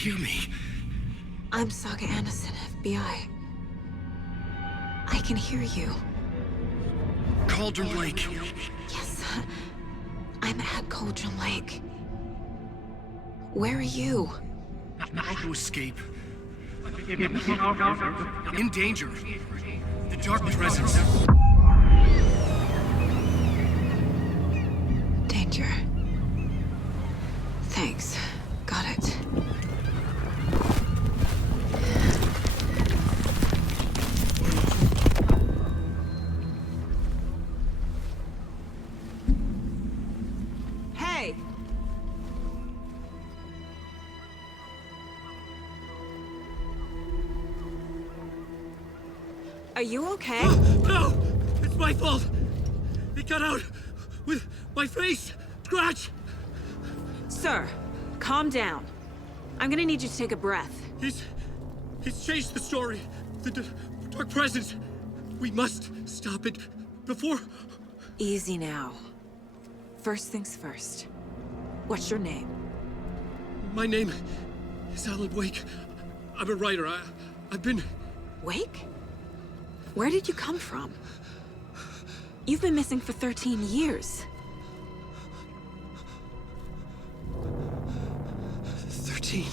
hear me? I'm Saga Anderson, FBI. I can hear you. Cauldron Lake. Yes, I'm at Cauldron Lake. Where are you? How to escape. In danger. The dark presence. Danger. Thanks. Got it. Hey! Are you okay? No! It's my fault! It got out with my face! Scratch! Sir, calm down. I'm gonna need you to take a breath. He's changed the story. The dark presence. We must stop it before... Easy now. First things first. What's your name? My name is Alan Wake. I'm a writer. I've been... Wake? Where did you come from? You've been missing for 13 years. 13.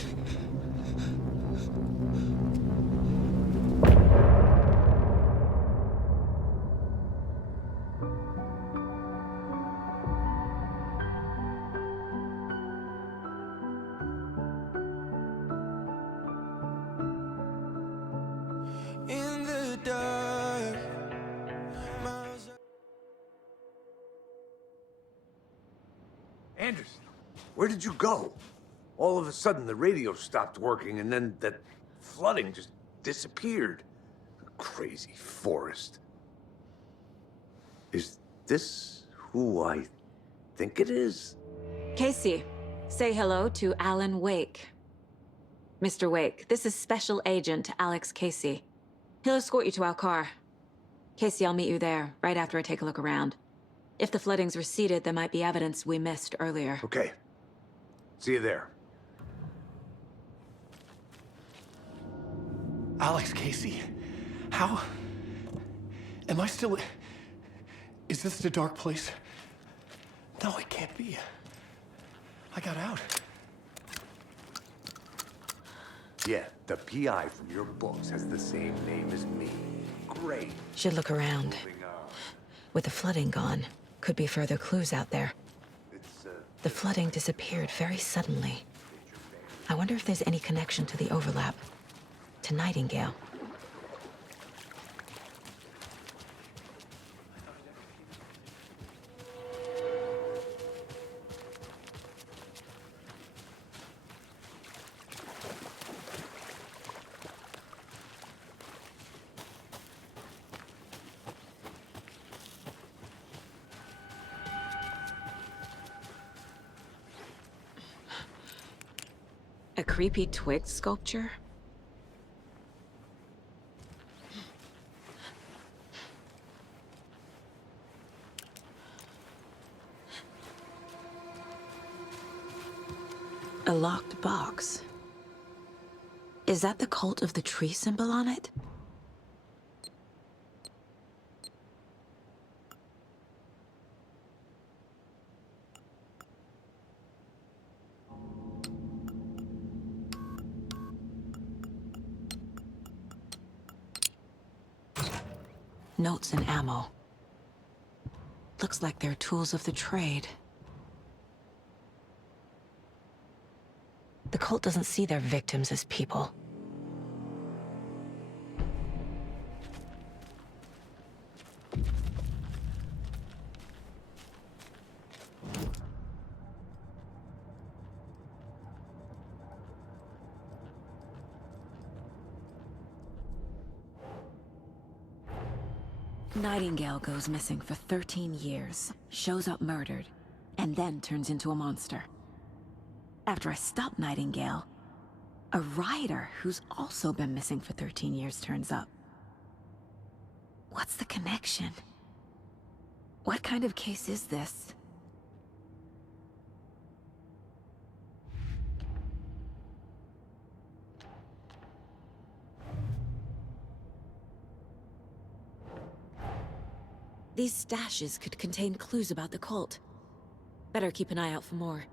In the dark, Anderson, where did you go? All of a sudden, the radio stopped working, and then that flooding just disappeared. Crazy forest. Is this who I think it is? Casey, say hello to Alan Wake. Mr. Wake, this is Special Agent Alex Casey. He'll escort you to our car. Casey, I'll meet you there, right after I take a look around. If the flooding's receded, there might be evidence we missed earlier. Okay. See you there. Alex Casey, how... Am I still... Is this the dark place? No, it can't be. I got out. Yeah, the PI from your books has the same name as me. Great. Should look around. Moving on. With the flooding gone, could be further clues out there. It's, The flooding disappeared very suddenly. I wonder if there's any connection to the overlap. To Nightingale. A creepy twig sculpture? A locked box. Is that the cult of the tree symbol on it? Notes and ammo. Looks like they're tools of the trade. The cult doesn't see their victims as people. Nightingale goes missing for 13 years, shows up murdered, and then turns into a monster. After I stop Nightingale, a rider who's also been missing for 13 years turns up. What's the connection? What kind of case is this? These stashes could contain clues about the cult. Better keep an eye out for more.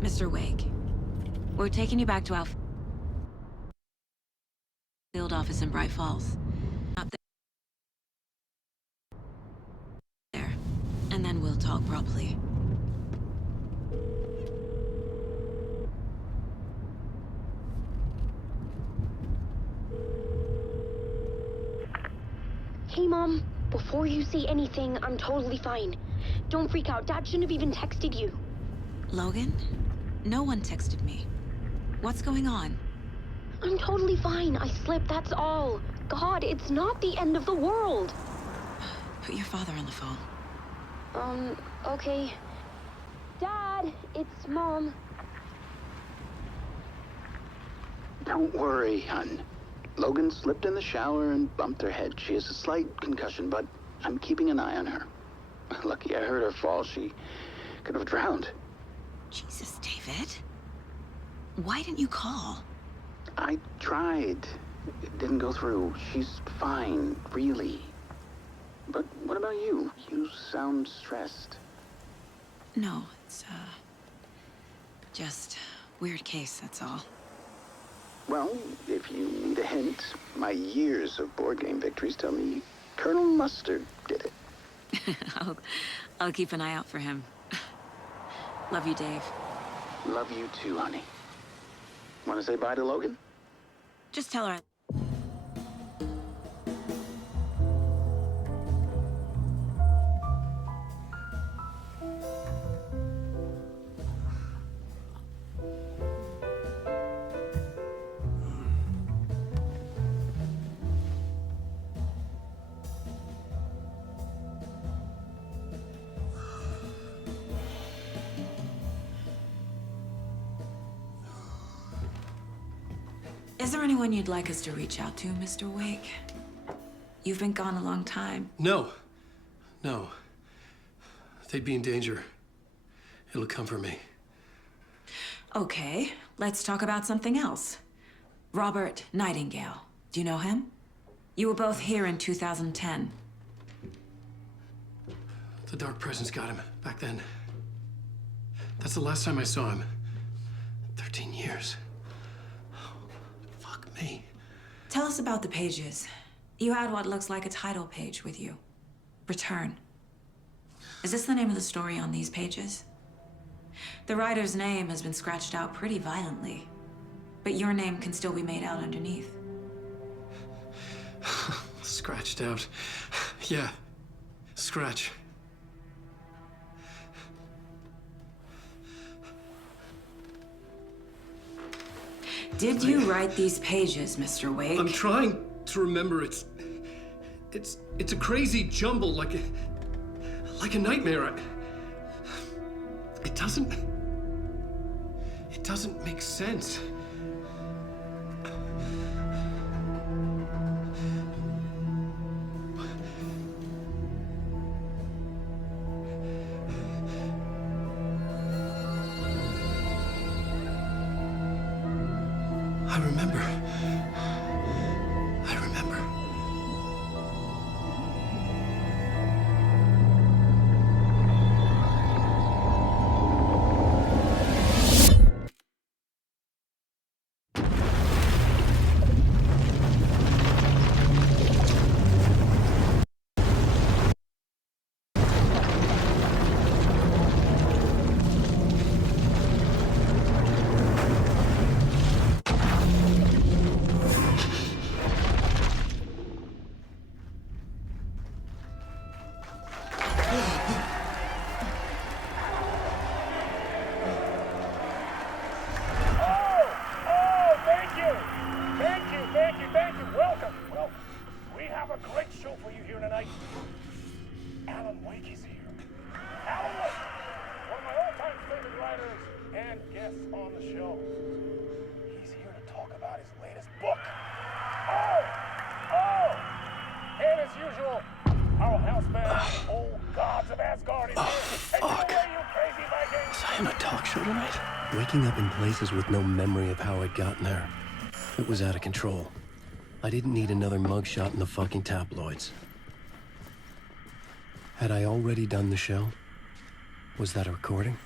Mr. Wake, we're taking you back to our field office in Bright Falls. Up there. And then we'll talk properly. Hey, Mom. Before you say anything, I'm totally fine. Don't freak out. Dad shouldn't have even texted you. Logan? No one texted me. What's going on? I'm totally fine. I slipped, that's all. God, it's not the end of the world. Put your father on the phone. Okay. Dad, it's Mom. Don't worry, hon. Logan slipped in the shower and bumped her head. She has a slight concussion, but I'm keeping an eye on her. Lucky I heard her fall. She could have drowned. Jesus, David. Why didn't you call? I tried. It didn't go through. She's fine, really. But what about you? You sound stressed. No, it's, just weird case, that's all. Well, if you need a hint, my years of board game victories tell me Colonel Mustard did it. I'll keep an eye out for him. Love you, Dave. Love you too, honey. Want to say bye to Logan? Just tell her Is there anyone you'd like us to reach out to, Mr. Wake? You've been gone a long time. No. They'd be in danger. It'll come for me. Okay, let's talk about something else. Robert Nightingale. Do you know him? You were both here in 2010. The Dark Presence got him back then. That's the last time I saw him. 13 years. Fuck me. Tell us about the pages. You had what looks like a title page with you. Return. Is this the name of the story on these pages? The writer's name has been scratched out pretty violently, but your name can still be made out underneath. Scratched out. Yeah. Scratch. Did you write these pages, Mr. Wake? I'm trying to remember. It's a crazy jumble, like a nightmare. It doesn't make sense. I remember. Waking up in places with no memory of how I'd gotten there. It was out of control. I didn't need another mugshot in the fucking tabloids. Had I already done the show? Was that a recording?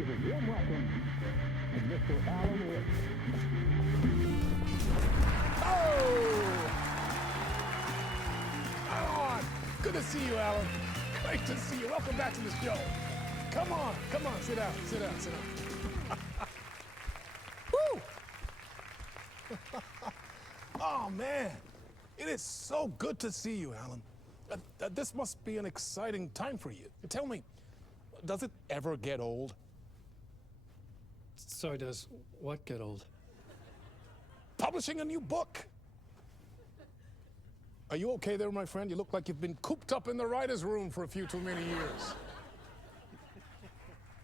give a warm welcome to Mr. Alan Wake. Oh! Alan! Good to see you, Alan. Great to see you. Welcome back to the show. Come on, sit down. Woo! Oh, man. It is so good to see you, Alan. This must be an exciting time for you. Tell me, does it ever get old? Sorry, does what get old? Publishing a new book. Are you okay there, my friend? You look like you've been cooped up in the writer's room for a few too many years.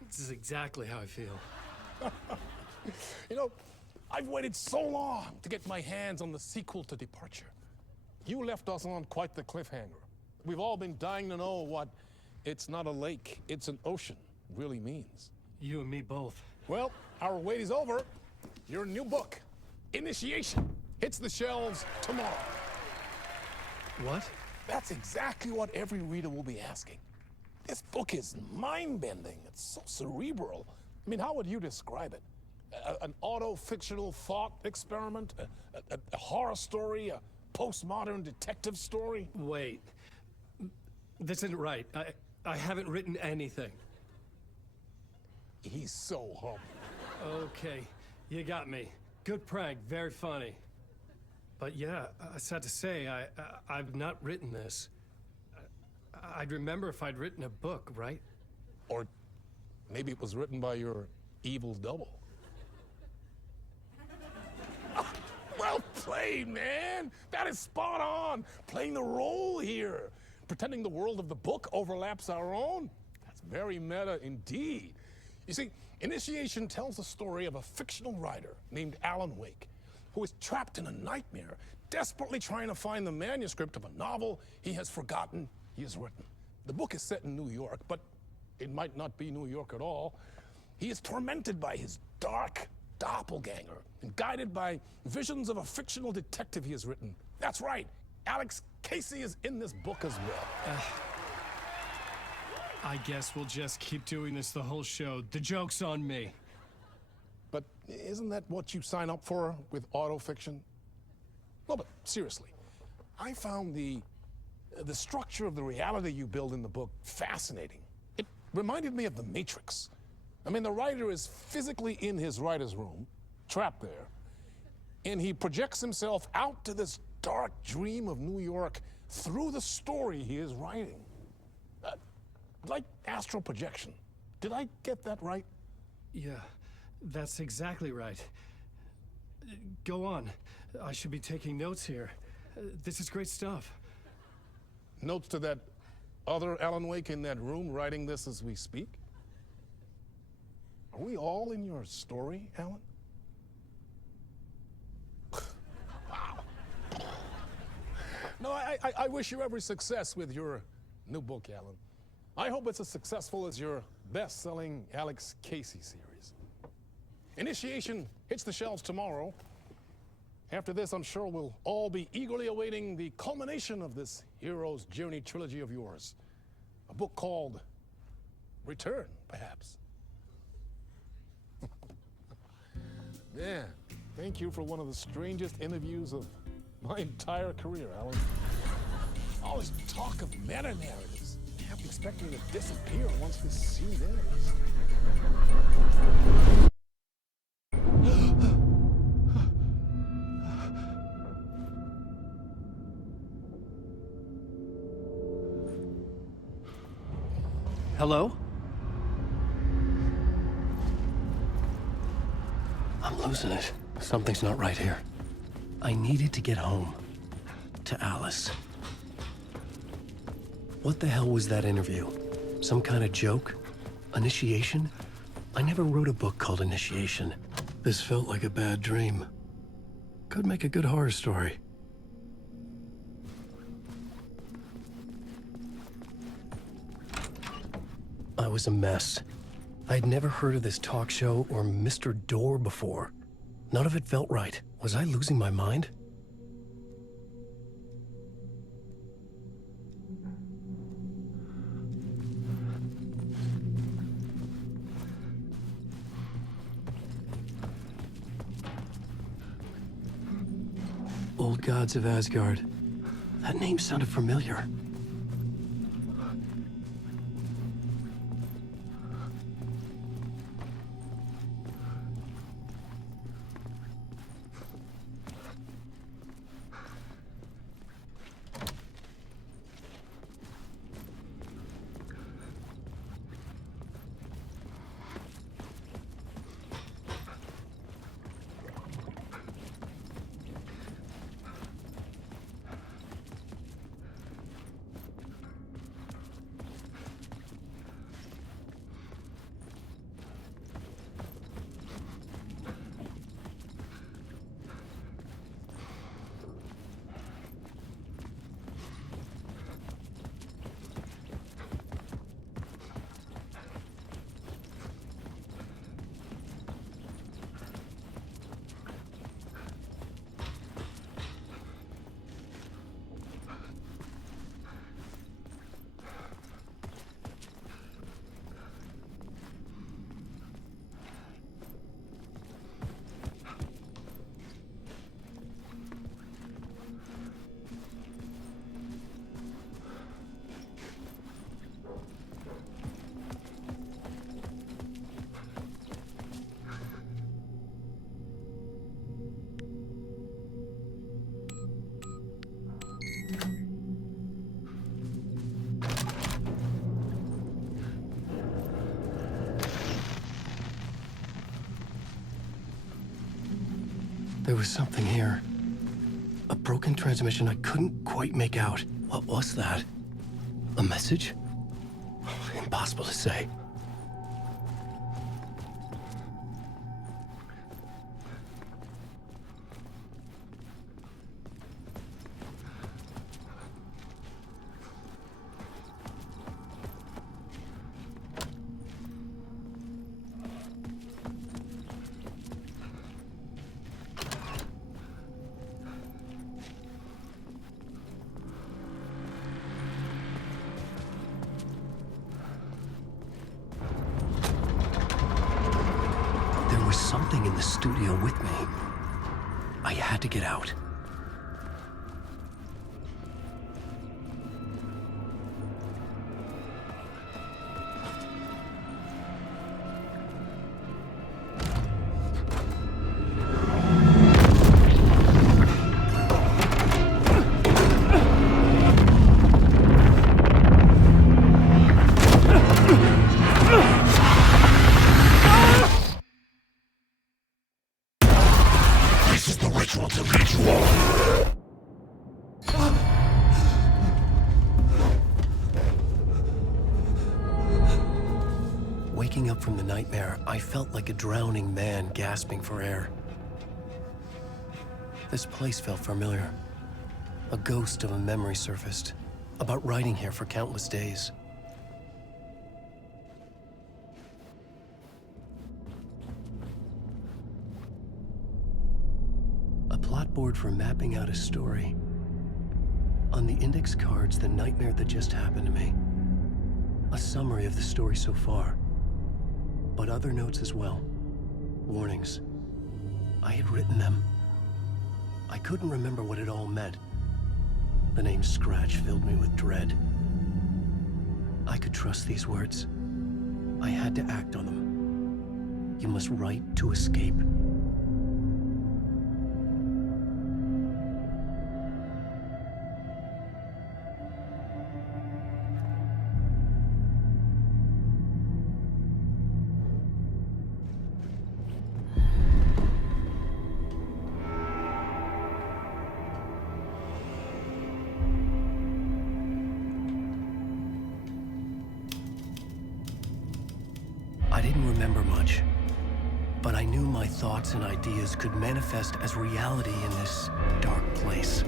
This is exactly how I feel. You know, I've waited so long to get my hands on the sequel to Departure. You left us on quite the cliffhanger. We've all been dying to know what "it's not a lake, it's an ocean" really means. You and me both. Well, our wait is over. Your new book, Initiation, hits the shelves tomorrow. What? That's exactly what every reader will be asking. This book is mind-bending. It's so cerebral. I mean, how would you describe it? An auto-fictional thought experiment? A horror story? A postmodern detective story? Wait. This isn't right. I haven't written anything. He's so humble. Okay, you got me. Good prank, very funny. But yeah, sad to say, I've not written this. I'd remember if I'd written a book, right? Or maybe it was written by your evil double. Well played, man! That is spot on! Playing the role here. Pretending the world of the book overlaps our own. That's very meta indeed. You see, Initiation tells the story of a fictional writer named Alan Wake, who is trapped in a nightmare, desperately trying to find the manuscript of a novel he has forgotten he has written. The book is set in New York, but it might not be New York at all. He is tormented by his dark doppelganger and guided by visions of a fictional detective he has written. That's right, Alex Casey is in this book as well. I guess we'll just keep doing this the whole show. The joke's on me. But isn't that what you sign up for with autofiction? No, but seriously, I found the structure of the reality you build in the book fascinating. It reminded me of The Matrix. I mean, the writer is physically in his writer's room, trapped there, and he projects himself out to this dark dream of New York through the story he is writing. Like astral projection. Did I get that right? Yeah, that's exactly right. Go on. I should be taking notes here. This is great stuff. Notes to that other Alan Wake in that room writing this as we speak? Are we all in your story, Alan? Wow. No, I wish you every success with your new book, Alan. I hope it's as successful as your best-selling Alex Casey series. Initiation hits the shelves tomorrow. After this, I'm sure we'll all be eagerly awaiting the culmination of this hero's journey trilogy of yours. A book called Return, perhaps. Man, thank you for one of the strangest interviews of my entire career, Alan. All this talk of meta-narratives. You have to expect me to disappear once this scene ends. Hello? I'm losing it. Something's not right here. I needed to get home. To Alice. What the hell was that interview? Some kind of joke? Initiation? I never wrote a book called Initiation. This felt like a bad dream. Could make a good horror story. I was a mess. I'd never heard of this talk show or Mr. Door before. None of it felt right. Was I losing my mind? gods of Asgard. That name sounded familiar. There was something here. A broken transmission I couldn't quite make out. What was that? A message? Impossible to say. Something in the studio with me. I had to get out. Waking up from the nightmare, I felt like a drowning man gasping for air. This place felt familiar. A ghost of a memory surfaced, about riding here for countless days. A plot board for mapping out a story. On the index cards, the nightmare that just happened to me. A summary of the story so far. But other notes as well. Warnings. I had written them. I couldn't remember what it all meant. The name Scratch filled me with dread. I could trust these words. I had to act on them. You must write to escape. I didn't remember much, but I knew my thoughts and ideas could manifest as reality in this dark place.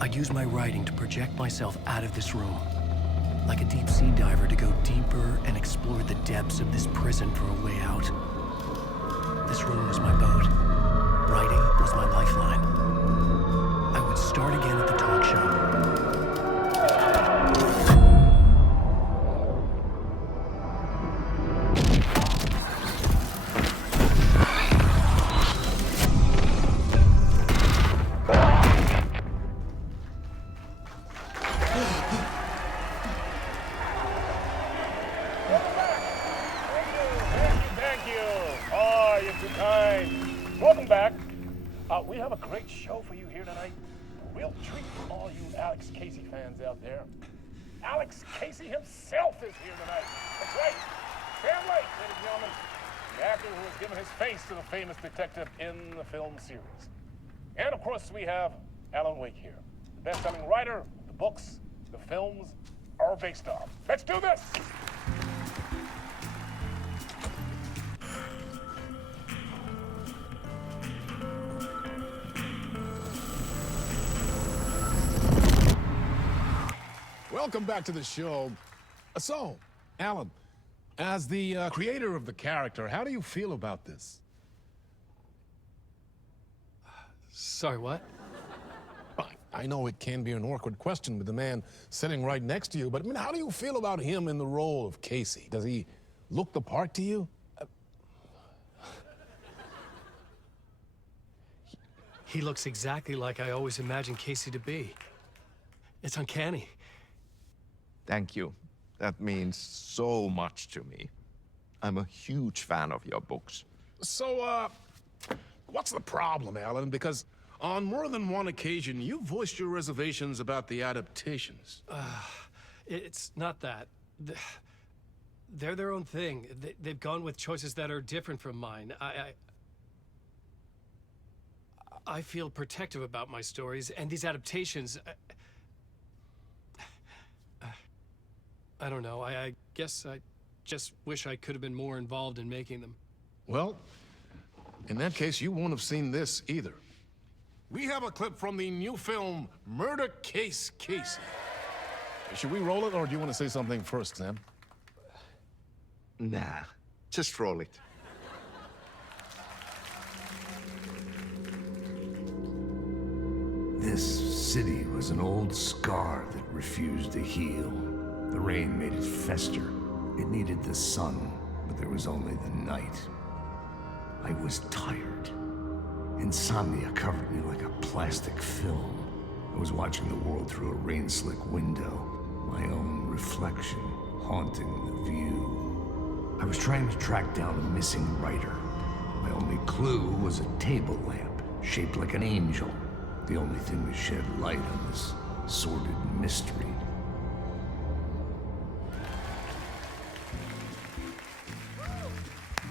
I'd use my writing to project myself out of this room, like a deep sea diver to go deeper and explore the depths of this prison for a way out. This room was my boat. Writing was my lifeline. I would start again at the talk show. we have a great show for you here tonight. A real treat for all you Alex Casey fans out there. Alex Casey himself is here tonight. That's right, Sam Lake, ladies and gentlemen. The actor who has given his face to the famous detective in the film series. And of course, we have Alan Wake here, the best-selling writer the books the films are based on. Let's do this! Welcome back to the show. So, Alan, as the creator of the character, how do you feel about this? Sorry, what? I know it can be an awkward question with the man sitting right next to you, but I mean, how do you feel about him in the role of Casey? Does he look the part to you? He looks exactly like I always imagined Casey to be. It's uncanny. Thank you. That means so much to me. I'm a huge fan of your books. So, what's the problem, Alan? Because on more than one occasion, you voiced your reservations about the adaptations. It's not that. They're their own thing. They've gone with choices that are different from mine. I feel protective about my stories, and these adaptations... I don't know. I guess I just wish I could have been more involved in making them. Well, in that case, you won't have seen this either. We have a clip from the new film, Murder Case Casey. Should we roll it, or do you want to say something first, Sam? Nah, just roll it. This city was an old scar that refused to heal. The rain made it fester. It needed the sun, but there was only the night. I was tired. Insomnia covered me like a plastic film. I was watching the world through a rain-slick window, my own reflection haunting the view. I was trying to track down a missing writer. My only clue was a table lamp, shaped like an angel. The only thing to shed light on this sordid mystery.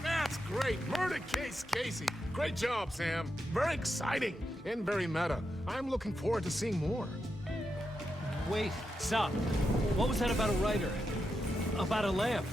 That's great! Murder Case Casey! Great job, Sam. Very exciting and very meta. I'm looking forward to seeing more. Wait, stop. What was that about a writer? About a lamp?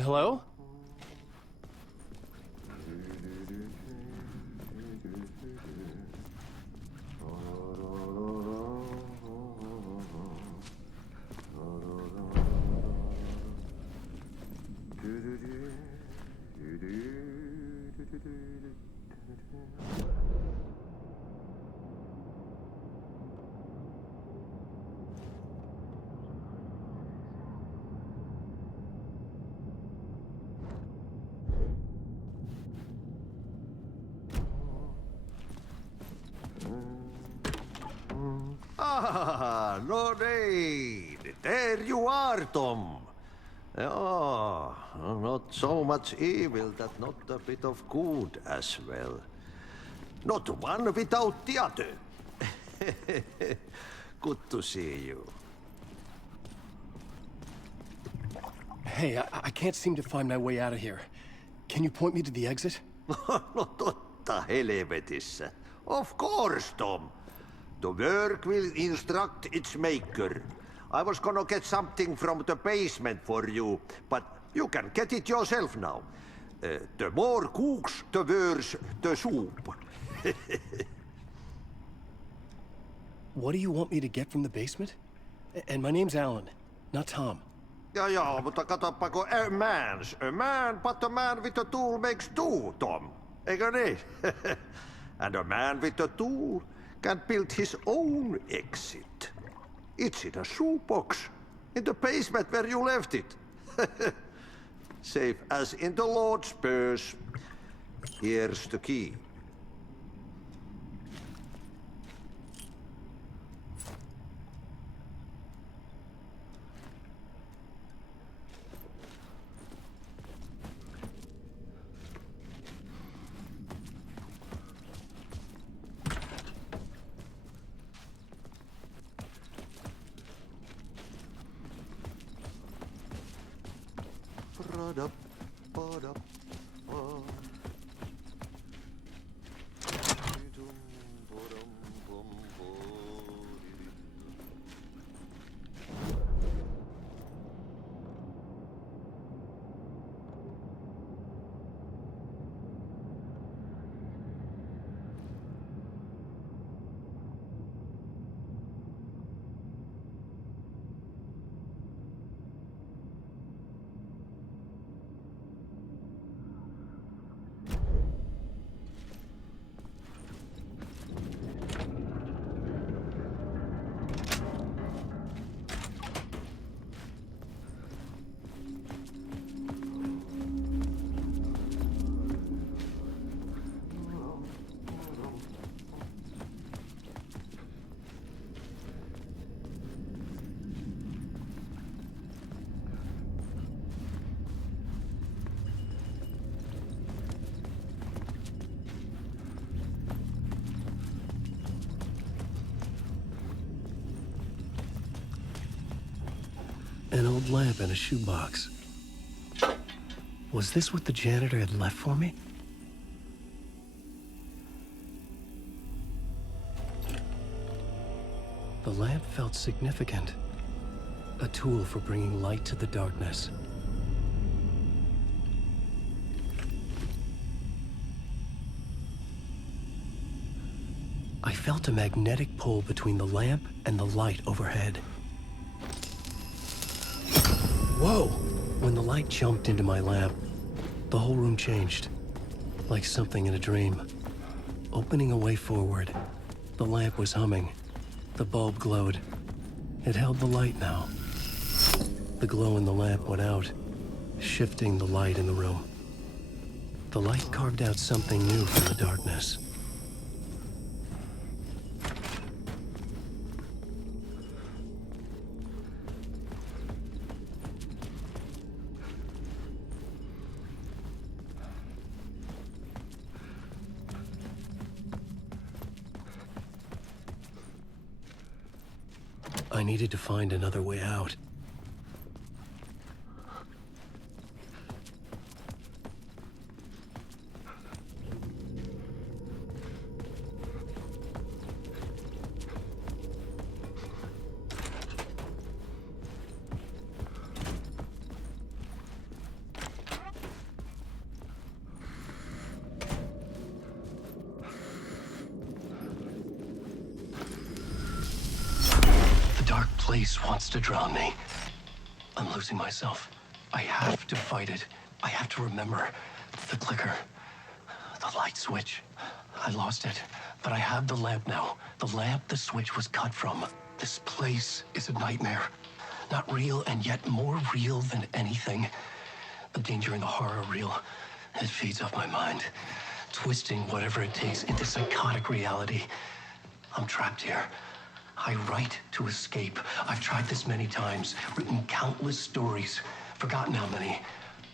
Hello? Ah, no need. There you are, Tom. Oh, not so much evil that not a bit of good as well. Not one without the other. Good to see you. Hey, I can't seem to find my way out of here. Can you point me to the exit? No totta helvetissä. Of course, Tom. The work will instruct its maker. I was gonna get something from the basement for you, but you can get it yourself now. The more cooks, the worse the soup. What do you want me to get from the basement? And my name's Alan, not Tom. Ja, mutta katoppa, a man, but a man with a tool makes two, Tom. Eikö niin? And a man with a tool can build his own exit. It's in a shoebox, in the basement where you left it. Safe as in the Lord's purse. Here's the key. An old lamp in a shoebox. Was this what the janitor had left for me? The lamp felt significant. A tool for bringing light to the darkness. I felt a magnetic pull between the lamp and the light overhead. Whoa! When the light jumped into my lamp, the whole room changed. Like something in a dream. Opening a way forward, the lamp was humming. The bulb glowed. It held the light now. The glow in the lamp went out, shifting the light in the room. The light carved out something new from the darkness. I needed to find another way out. place wants to drown me. I'm losing myself. I have to fight it. I have to remember. The clicker. The light switch. I lost it. But I have the lamp now. The lamp the switch was cut from. This place is a nightmare. Not real, and yet more real than anything. The danger and the horror real. It feeds off my mind. Twisting whatever it takes into psychotic reality. I'm trapped here. I write to escape. I've tried this many times, written countless stories, forgotten how many.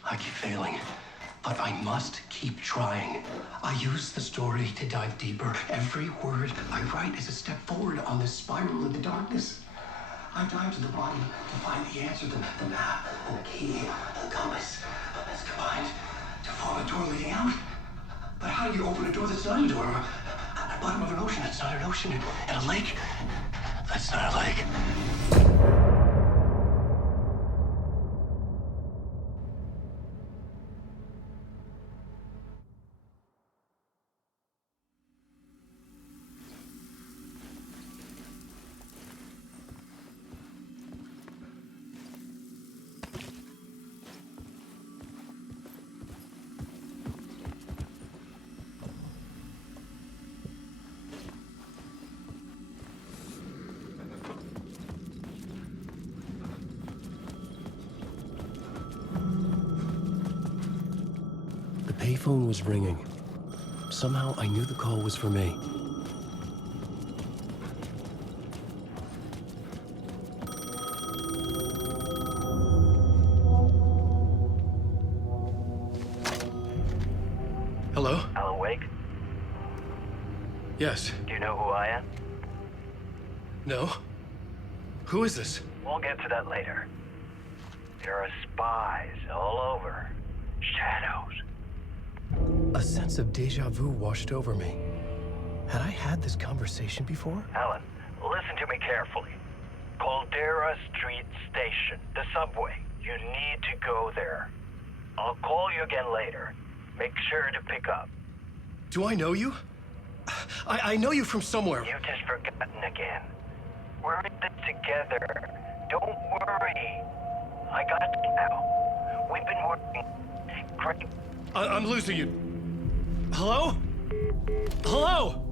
I keep failing, but I must keep trying. I use the story to dive deeper. Every word I write is a step forward on this spiral into darkness. I dive to the bottom to find the answer, the map, and the key, and the compass. It's combined to form a door leading out. But how do you open a door that's not a door? At the bottom of an ocean that's not an ocean, and a lake that's not a lake. The payphone was ringing. Somehow I knew the call was for me. Hello? Alan Wake? Yes. Do you know who I am? No? Who is this? We'll get to that later. There are spies all over. Shadows. A sense of deja vu washed over me. Had I had this conversation before? Alan, listen to me carefully. Caldera Street Station, the subway. You need to go there. I'll call you again later. Make sure to pick up. Do I know you? I know you from somewhere. You've just forgotten again. We're in this together. Don't worry. I got you now. We've been working. Great. I'm losing you. Hello? Hello?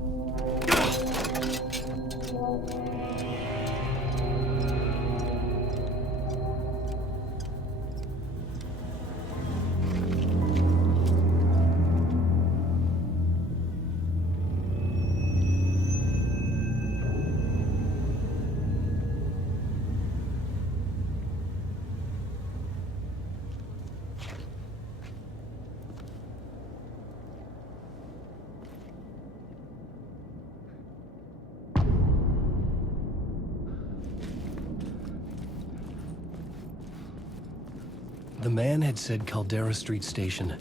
The man had said Caldera Street Station.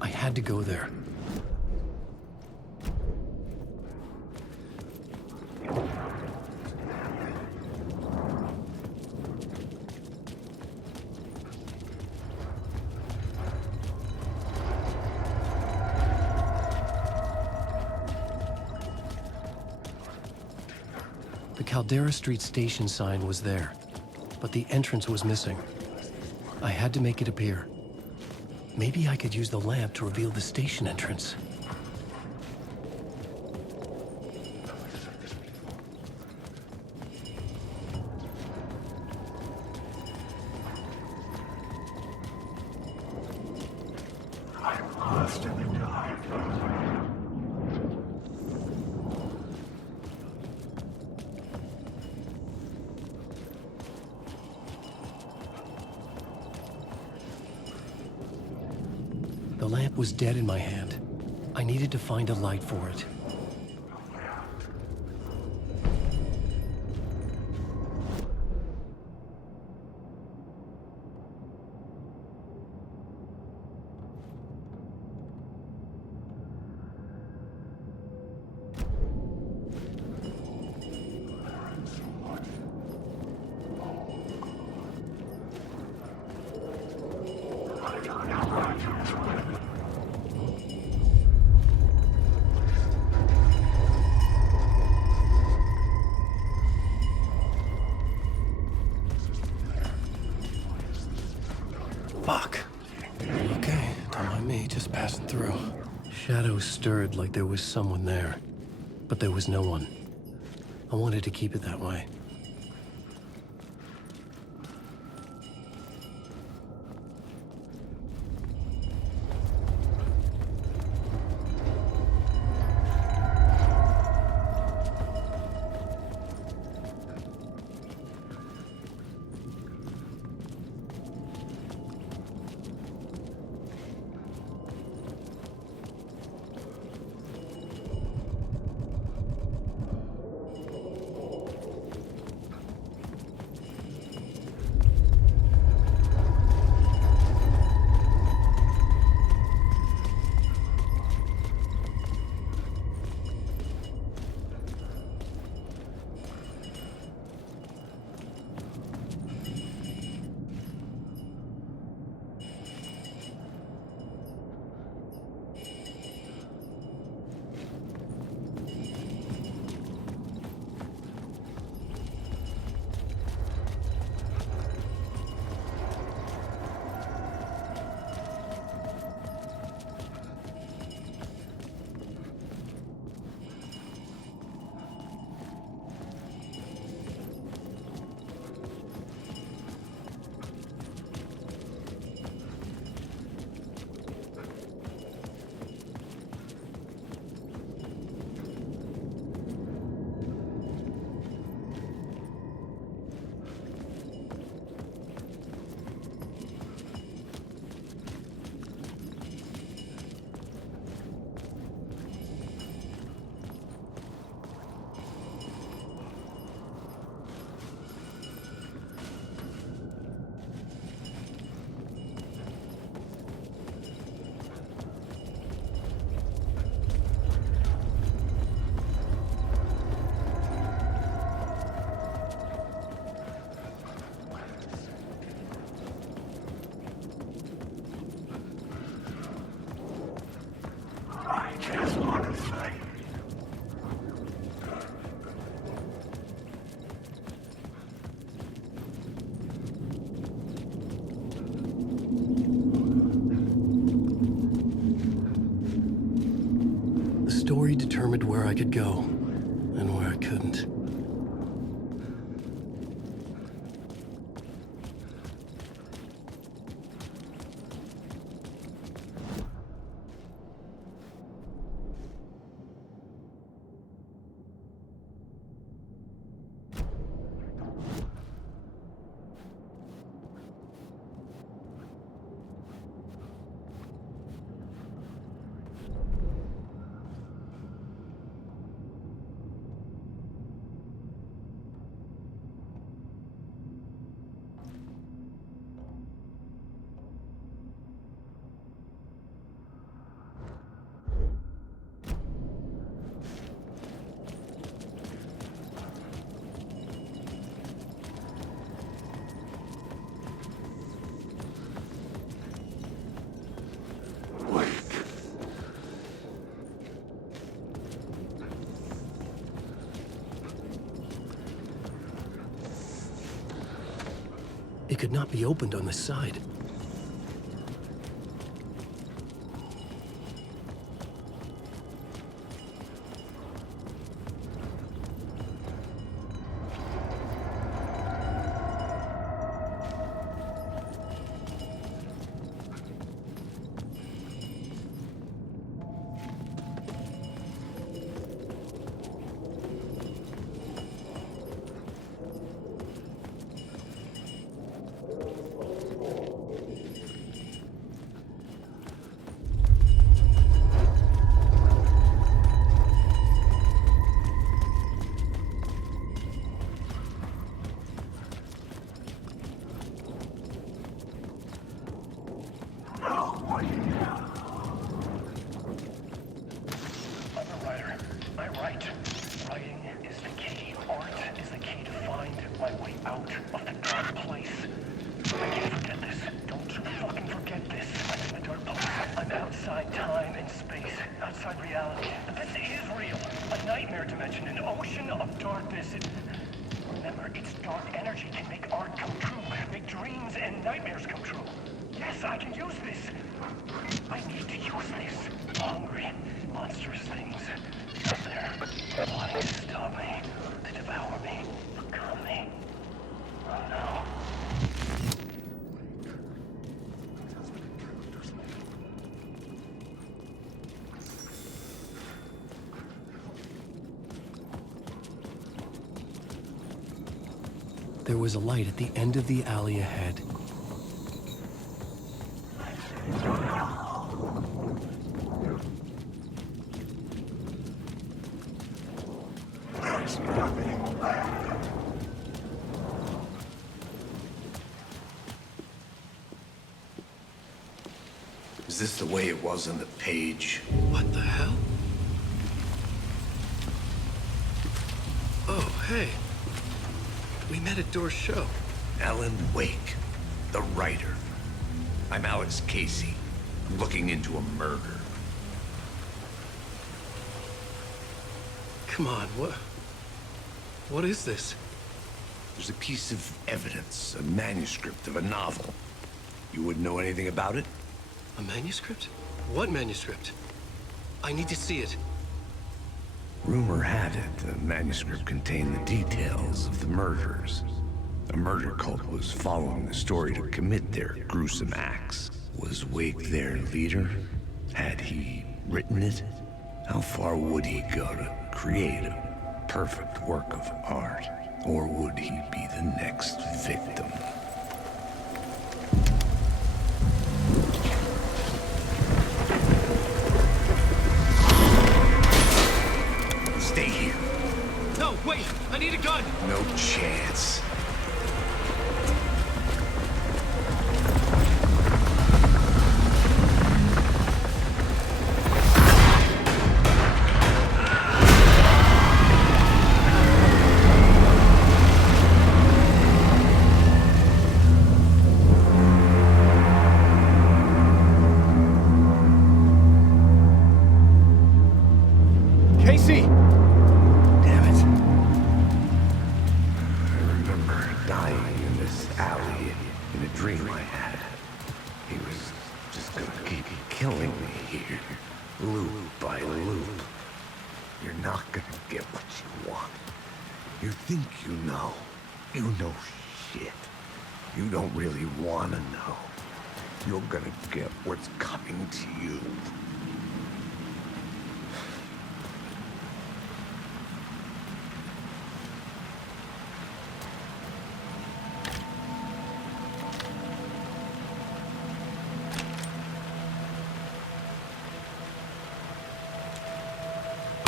I had to go there. The Caldera Street Station sign was there, but the entrance was missing. I had to make it appear. Maybe I could use the lamp to reveal the station entrance. I'm lost in the dark. The lamp was dead in my hand. I needed to find a light for it. Fuck. Okay, don't mind me, just passing through. Shadows stirred like there was someone there, but there was no one. I wanted to keep it that way. The story determined where I could go, and where I couldn't. It could not be opened on the side. Yes, I can use this. I need to use this. Hungry, monstrous things out there, wanting to stop me, to devour me, become me. Oh no. There was a light at the end of the alley ahead. Is this the way it was on the page? What the hell? Oh, hey. We met at Door's show. Alan Wake, the writer. I'm Alex Casey, looking into a murder. Come on, what is this? There's a piece of evidence, a manuscript of a novel. You wouldn't know anything about it? A manuscript? What manuscript? I need to see it. Rumor had it the manuscript contained the details of the murders. A murder cult was following the story to commit their gruesome acts. Was Wake their leader? Had he written it? How far would he go to create a perfect work of art? Or would he be the next victim? Stay here. No, wait! I need a gun! No chance. Casey! Damn it. I remember dying in this alley in a dream I had. He was just gonna keep killing me here, loop by loop. You're not gonna get what you want. You think you know. You know shit. You don't really wanna know. You're gonna get what's coming to you.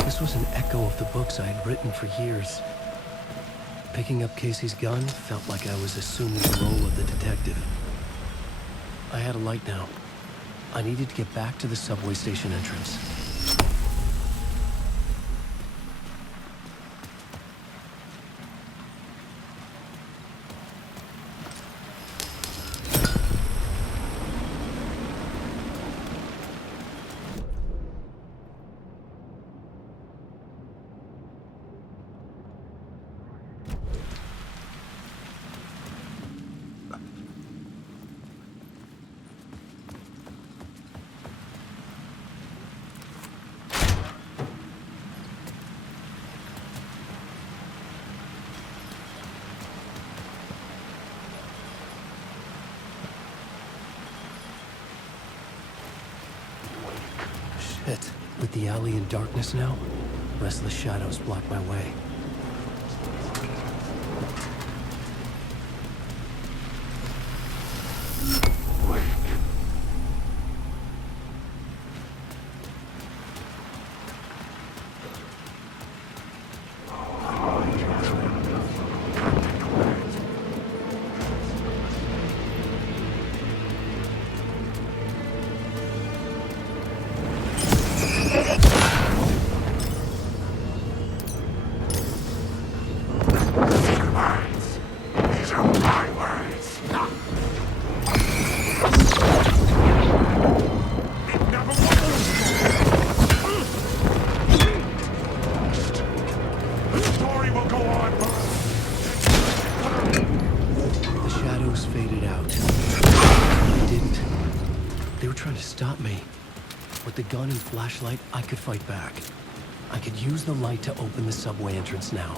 This was an echo of the books I had written for years. Picking up Casey's gun felt like I was assuming the role of the detective. I had a light now. I needed to get back to the subway station entrance. Shit. With the alley in darkness now, restless shadows block my way. With the gun and flashlight, I could fight back. I could use the light to open the subway entrance now.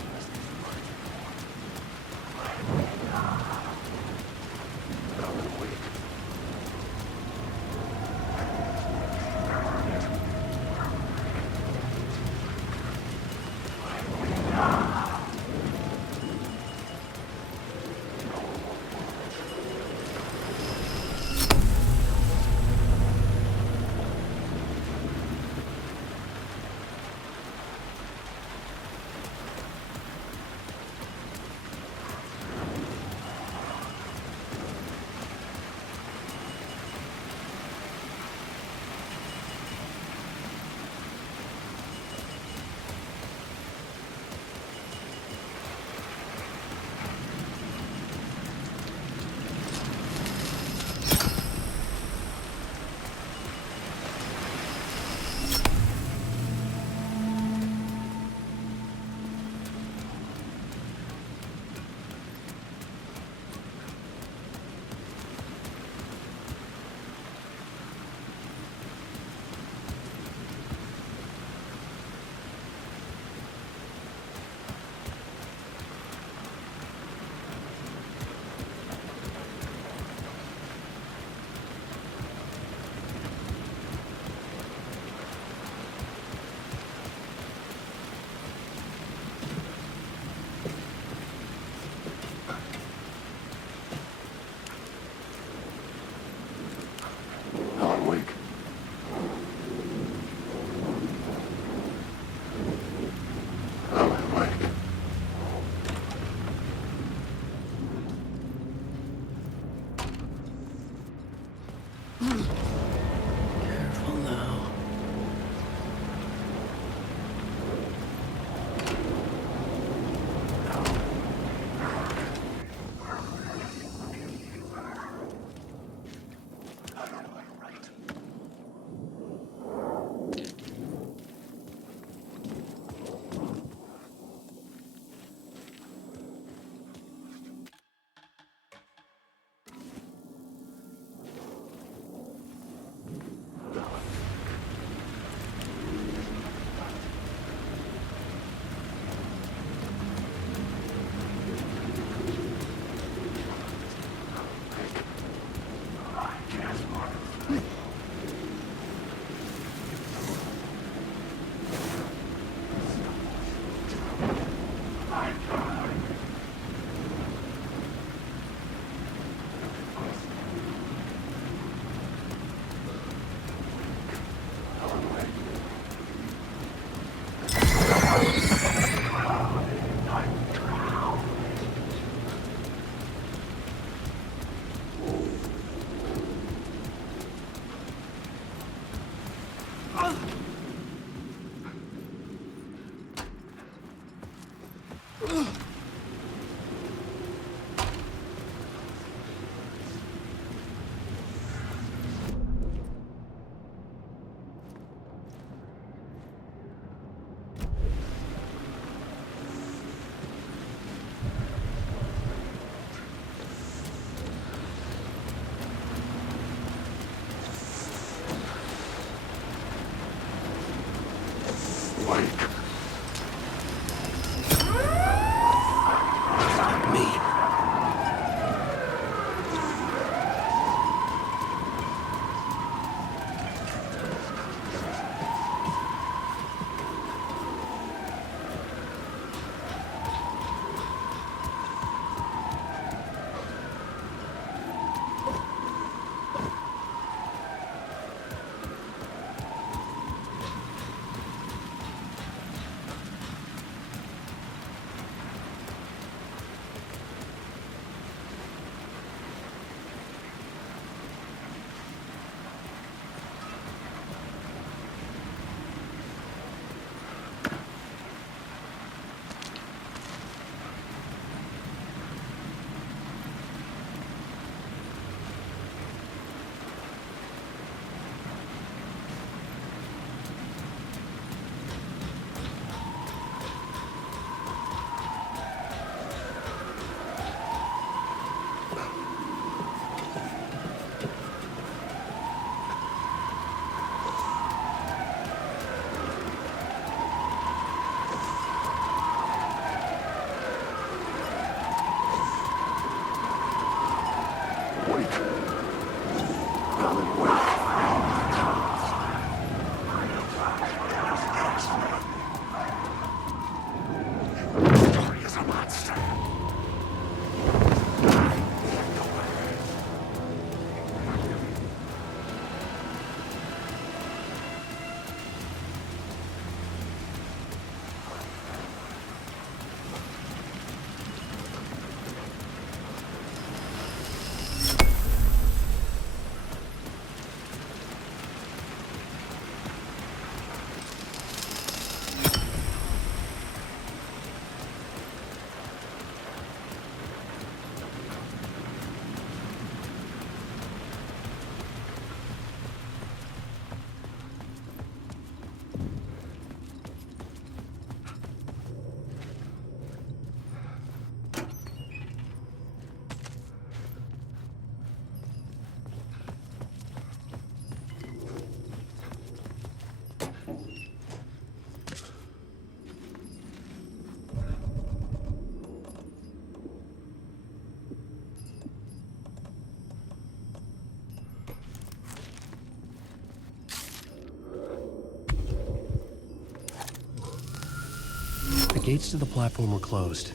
gates to the platform were closed.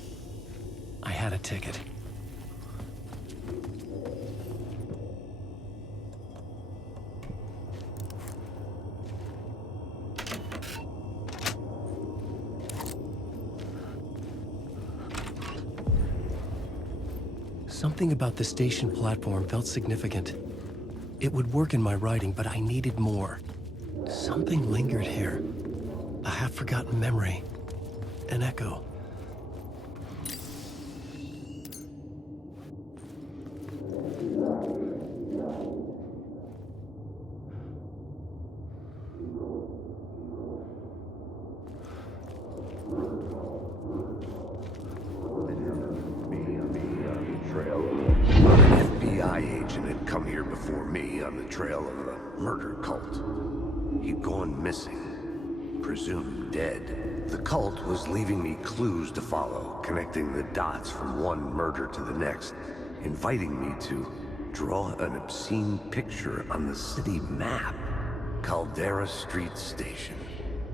I had a ticket. Something about the station platform felt significant. It would work in my writing, but I needed more. Something lingered here. A half-forgotten memory. An echo. Come here before me on the trail of a murder cult. He'd gone missing, presumed dead. The cult was leaving me clues to follow, connecting the dots from one murder to the next, inviting me to draw an obscene picture on the city map. Caldera Street Station.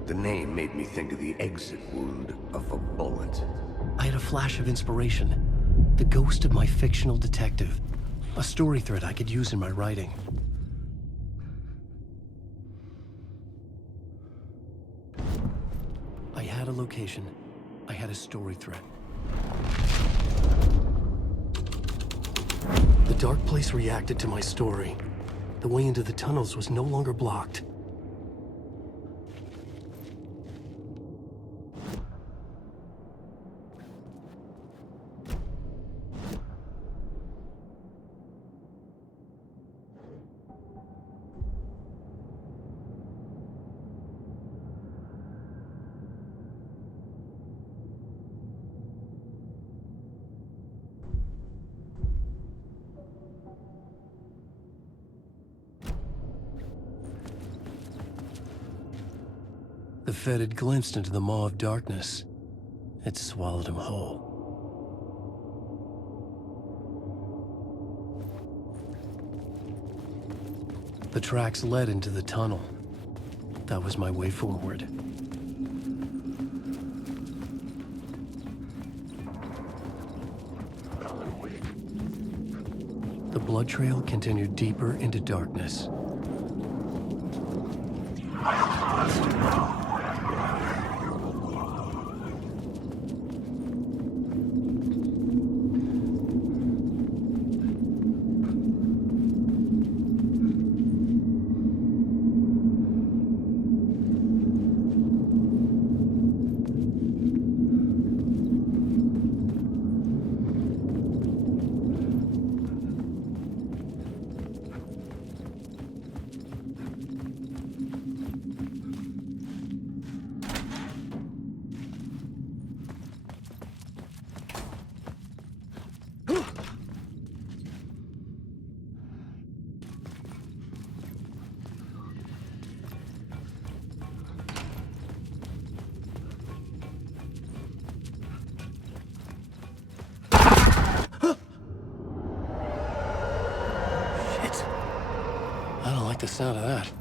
The name made me think of the exit wound of a bullet. I had a flash of inspiration. The ghost of my fictional detective. A story thread I could use in my writing. I had a location. I had a story thread. The dark place reacted to my story. The way into the tunnels was no longer blocked. The Fed had glimpsed into the maw of darkness. It swallowed him whole. The tracks led into the tunnel. That was my way forward. The blood trail continued deeper into darkness. I don't like the sound of that.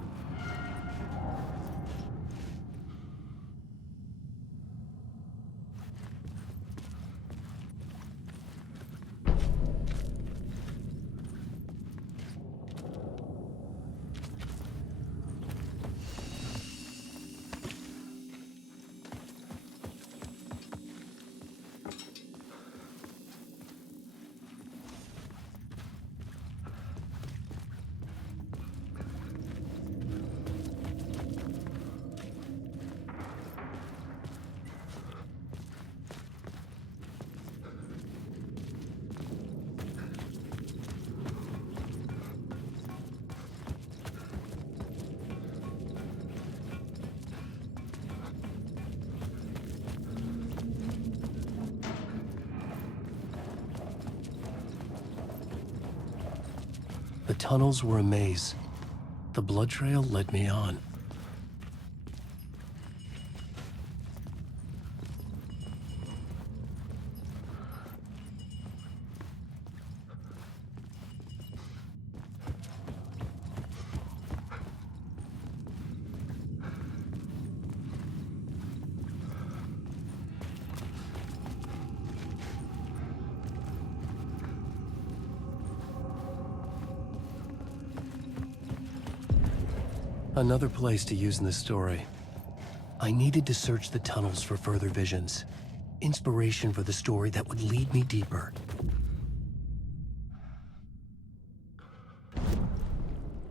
The tunnels were a maze. The blood trail led me on. Another place to use in the story. I needed to search the tunnels for further visions. Inspiration for the story that would lead me deeper.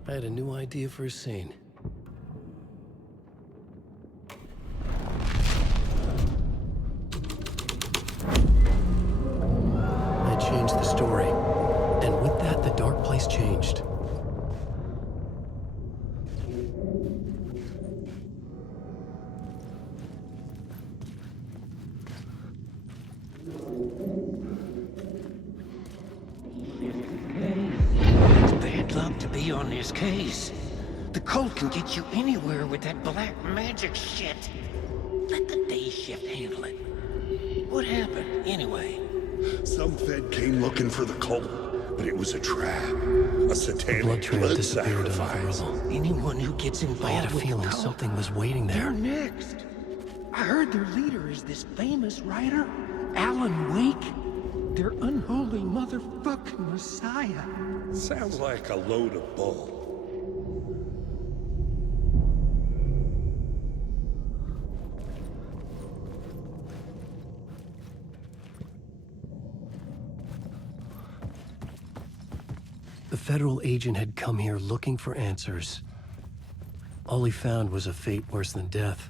I had a new idea for a scene. I changed the story, and with that, the dark place changed. On this case. The cult can get you anywhere with that black magic shit. Let the day shift handle it. What happened, anyway? Some Fed came looking for the cult, but it was a trap. A satanic blood trail disappeared sacrifice. under the rubble. Anyone who gets involved I had a with feeling the cult, something was waiting there. they're next. I heard their leader is this famous writer, Alan Wake. Their unholy motherfucking messiah. Sounds like a load of bull. The federal agent had come here looking for answers. All he found was a fate worse than death.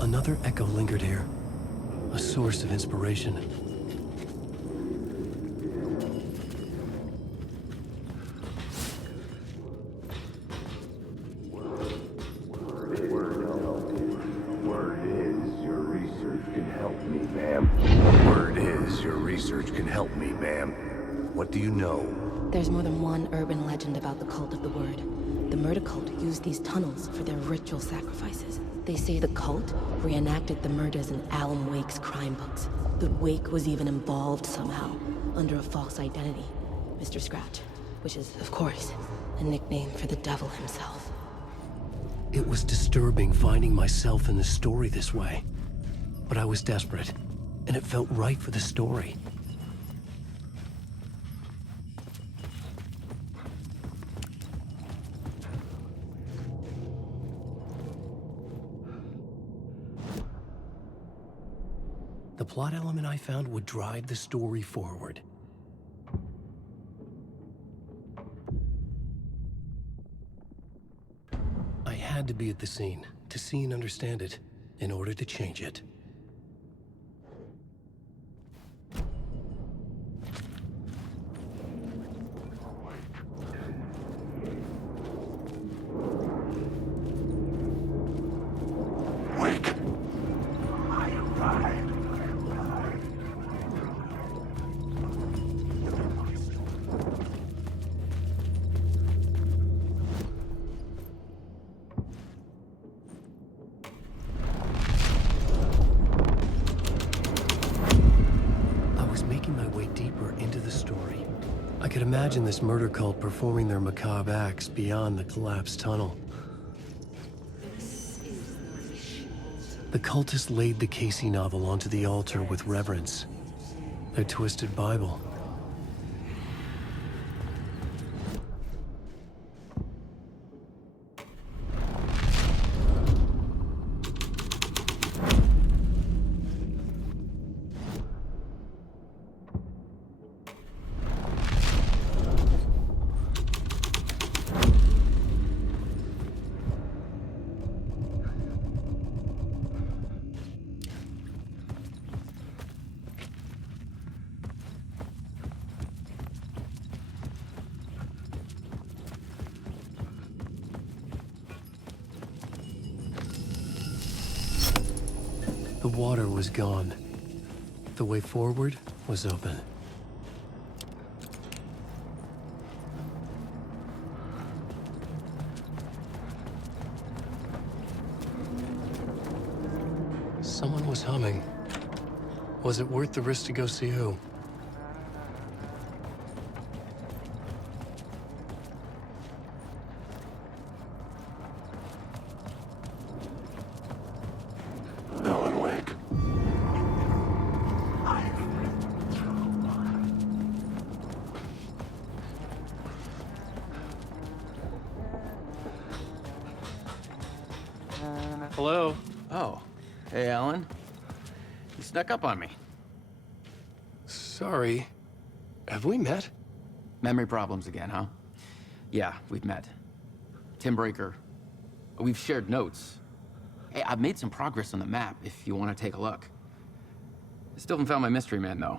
Another echo lingered here, a source of inspiration. Word is your research can help me, ma'am. Word is your research can help me, ma'am. What do you know? There's more than one urban legend about the cult of the Word. The murder cult used these tunnels for their ritual sacrifices. They say the cult reenacted the murders in Alan Wake's crime books. That Wake was even involved somehow, under a false identity, Mr. Scratch, which is, of course, a nickname for the devil himself. It was disturbing finding myself in the story this way. But I was desperate, and it felt right for the story. The plot element I found would drive the story forward. I had to be at the scene, to see and understand it, in order to change it. Imagine this murder cult performing their macabre acts beyond the collapsed tunnel. The cultists laid the Casey novel onto the altar with reverence. Their twisted Bible. The water was gone. The way forward was open. Someone was humming. Was it worth the risk to go see who? You snuck up on me. Sorry. Have we met? Memory problems again, huh? Yeah, we've met. Tim Breaker. We've shared notes. Hey, I've made some progress on the map if you want to take a look. I still haven't found my mystery man, though.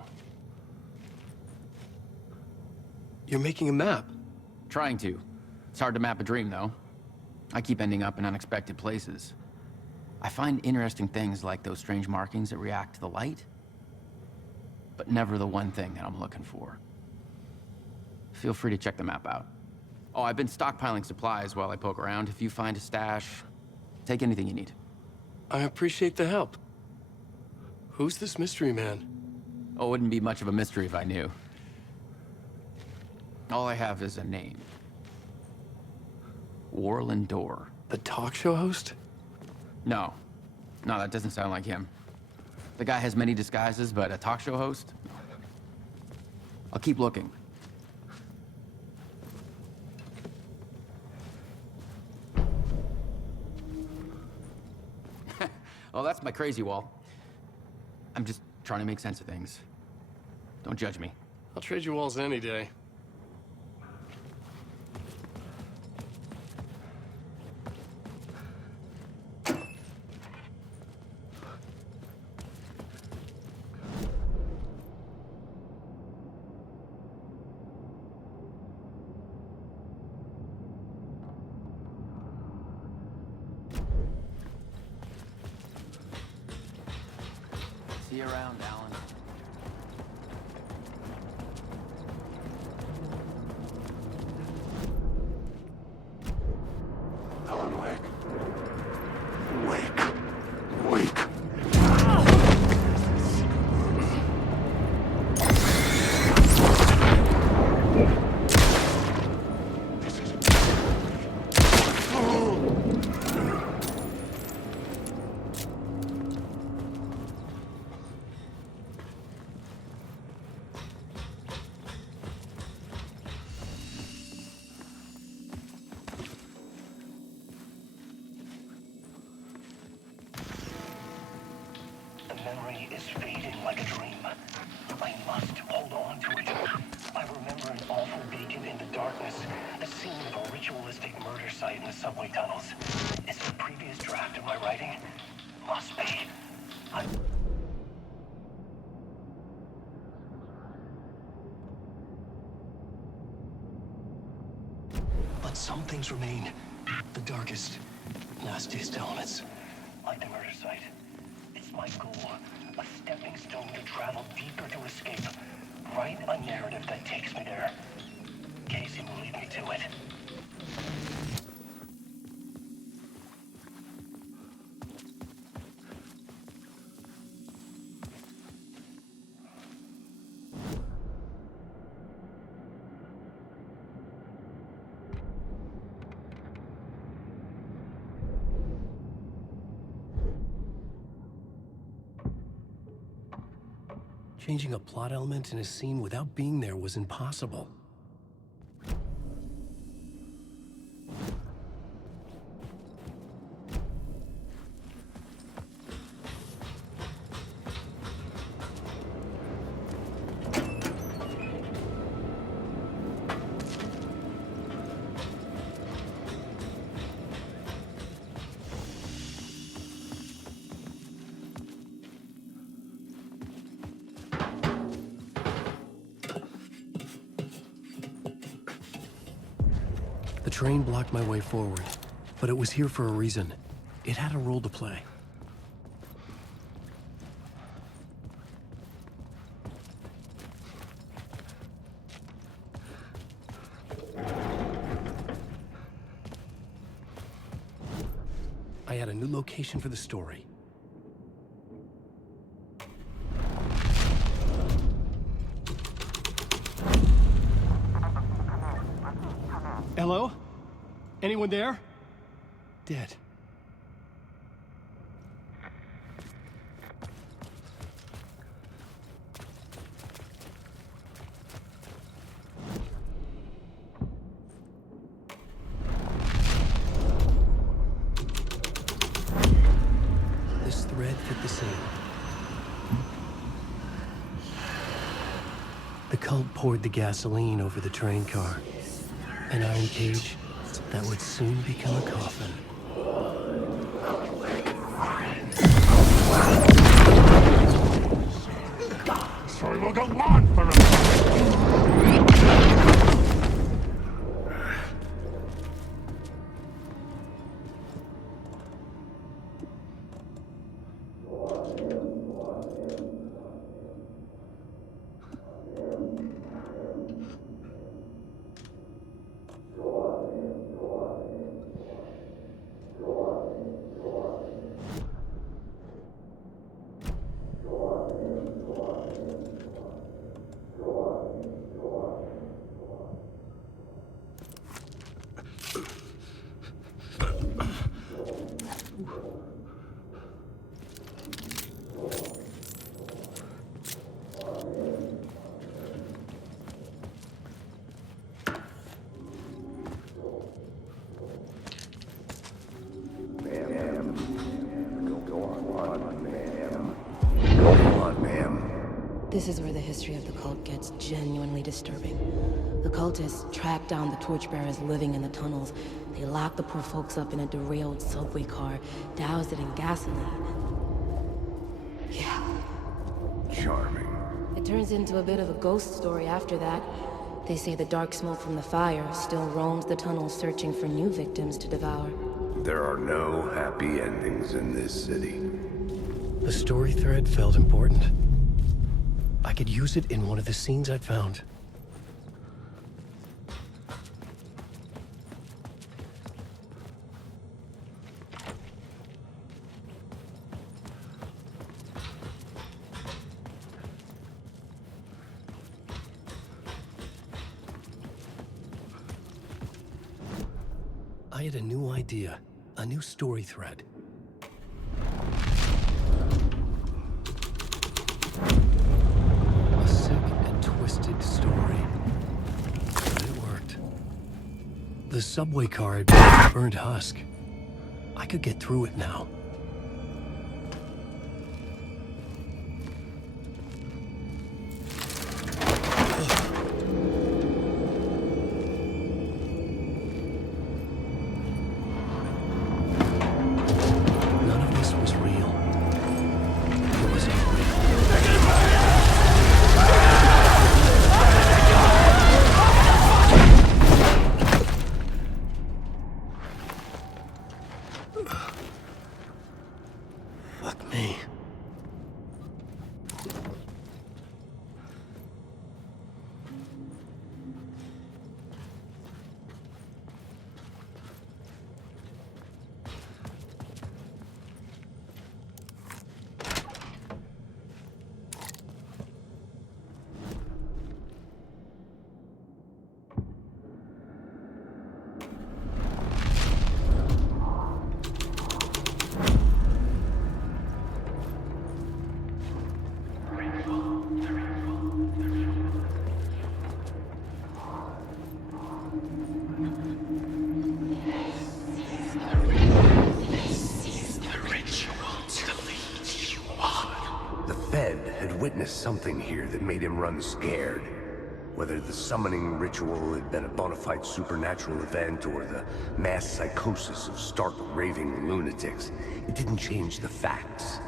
You're making a map? Trying to. It's hard to map a dream, though. I keep ending up in unexpected places. I find interesting things like those strange markings that react to the light, but never the one thing that I'm looking for. Feel free to check the map out. Oh, I've been stockpiling supplies while I poke around. If you find a stash, take anything you need. I appreciate the help. Who's this mystery man? Oh, it wouldn't be much of a mystery if I knew. All I have is a name. Warland Door. The talk show host? No. No, that doesn't sound like him. The guy has many disguises, but a talk show host? I'll keep looking. Oh, that's my crazy wall. I'm just trying to make sense of things. Don't judge me. I'll trade you walls any day. See you around, Alan. Alan Wake. Wake. Wake. The memory is fading like a dream. I must hold on to it. I remember an awful beacon in the darkness, the scene of a ritualistic murder site in the subway tunnels. Is it a previous draft of my writing? Must be. But some things remain. The darkest, nastiest elements. Like the murder site. It's my goal. A stepping stone to travel deeper to escape. Write a narrative that takes me there. Casey will lead me to it. Changing a plot element in a scene without being there was impossible. The train blocked my way forward, but it was here for a reason. It had a role to play. I had a new location for the story. Hello? Anyone there? Dead. This thread fit the scene. The cult poured the gasoline over the train car. An iron cage that would soon become a coffin. So we'll go on for a minute. This is where the history of the cult gets genuinely disturbing. The cultists tracked down the torchbearers living in the tunnels. They locked the poor folks up in a derailed subway car, doused it in gasoline. Yeah. Charming. It turns into a bit of a ghost story after that. They say the dark smoke from the fire still roams the tunnels searching for new victims to devour. There are no happy endings in this city. The story thread felt important. I could use it in one of the scenes I'd found. I had a new idea, a new story thread. A sick and twisted story. But it worked. The subway car had been a burnt husk. I could get through it now. Something here that made him run scared. Whether the summoning ritual had been a bona fide supernatural event or the mass psychosis of stark raving lunatics, it didn't change the facts.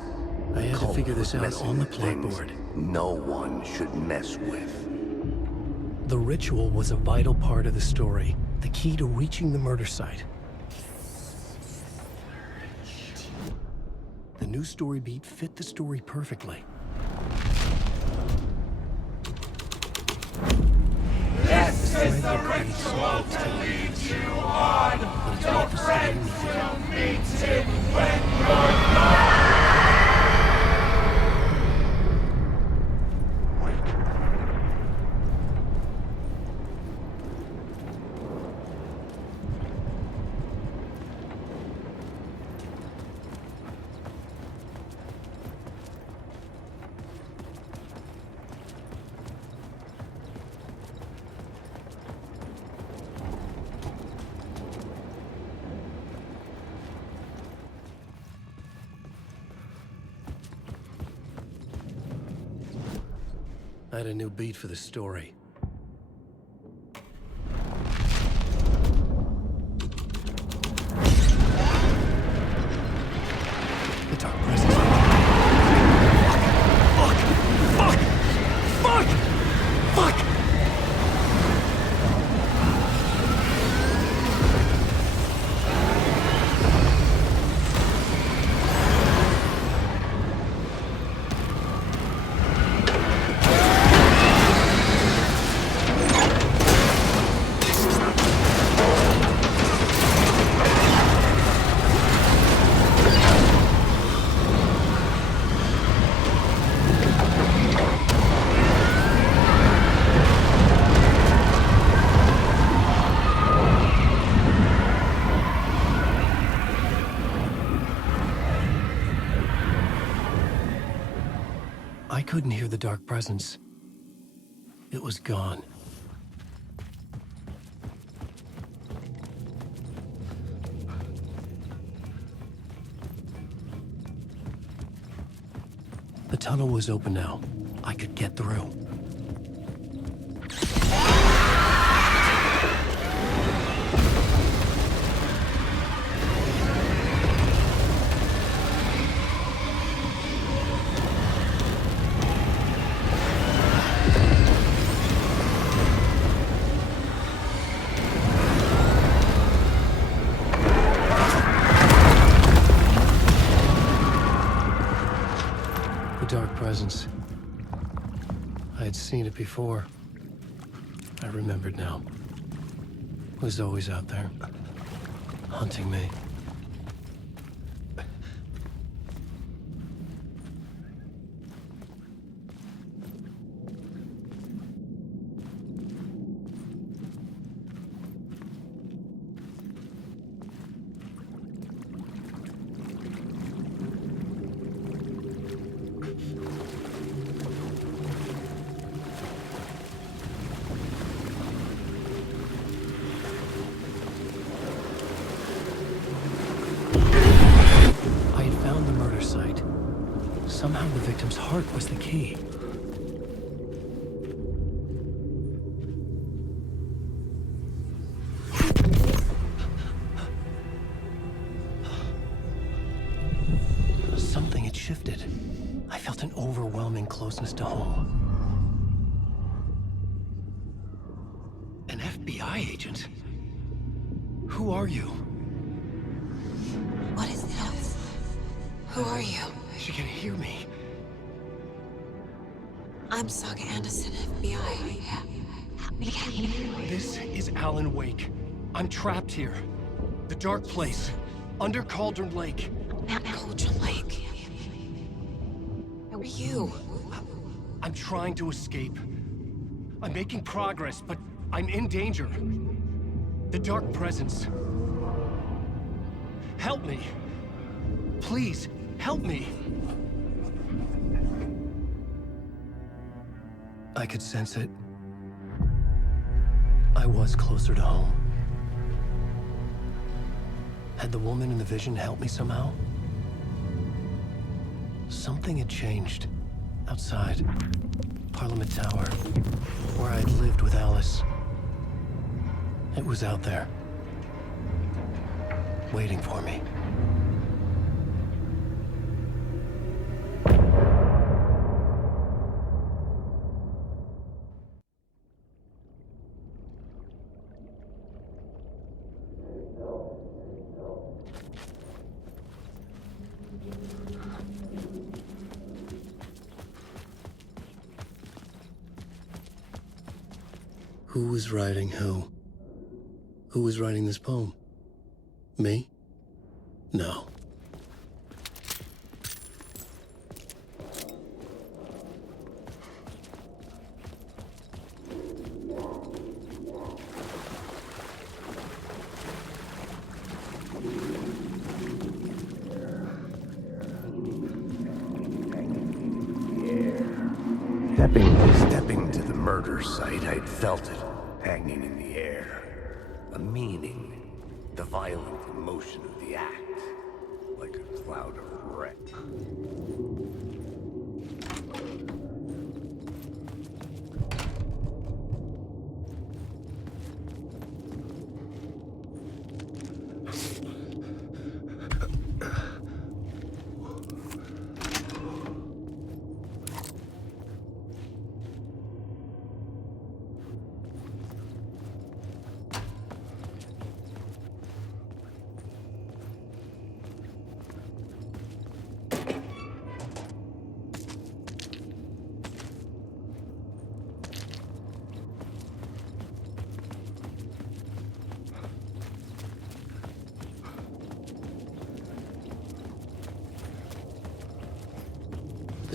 I had to figure this out on the blackboard. No one should mess with. The ritual was a vital part of the story, the key to reaching the murder site. The new story beat fit the story perfectly. This is the ritual to lead you on. Your friends will meet him when you're gone. I had a new beat for the story. The dark presence. Fuck! Fuck! Fuck! Fuck! Fuck! I couldn't hear the dark presence. It was gone. The tunnel was open now. I could get through. Presence. I had seen it before. I remembered now. It was always out there, hunting me. Somehow the victim's heart was the key. Something had shifted. I felt an overwhelming closeness to home. An FBI agent? Who are you? What is this? Who are you? She can hear me. I'm Saga Anderson, FBI. This is Alan Wake. I'm trapped here. The dark place. Under Cauldron Lake. Cauldron Lake? Who are you? I'm trying to escape. I'm making progress, but I'm in danger. The dark presence. Help me. Please, help me. I could sense it. I was closer to home. Had the woman in the vision helped me somehow? Something had changed. Outside. Parliament Tower. Where I'd lived with Alice. It was out there. Waiting for me. Who was writing who? Who was writing this poem? Me? No. Stepping to the murder site, I'd felt it hanging in the air. A meaning, the violent emotion of the act, like a cloud of wreck.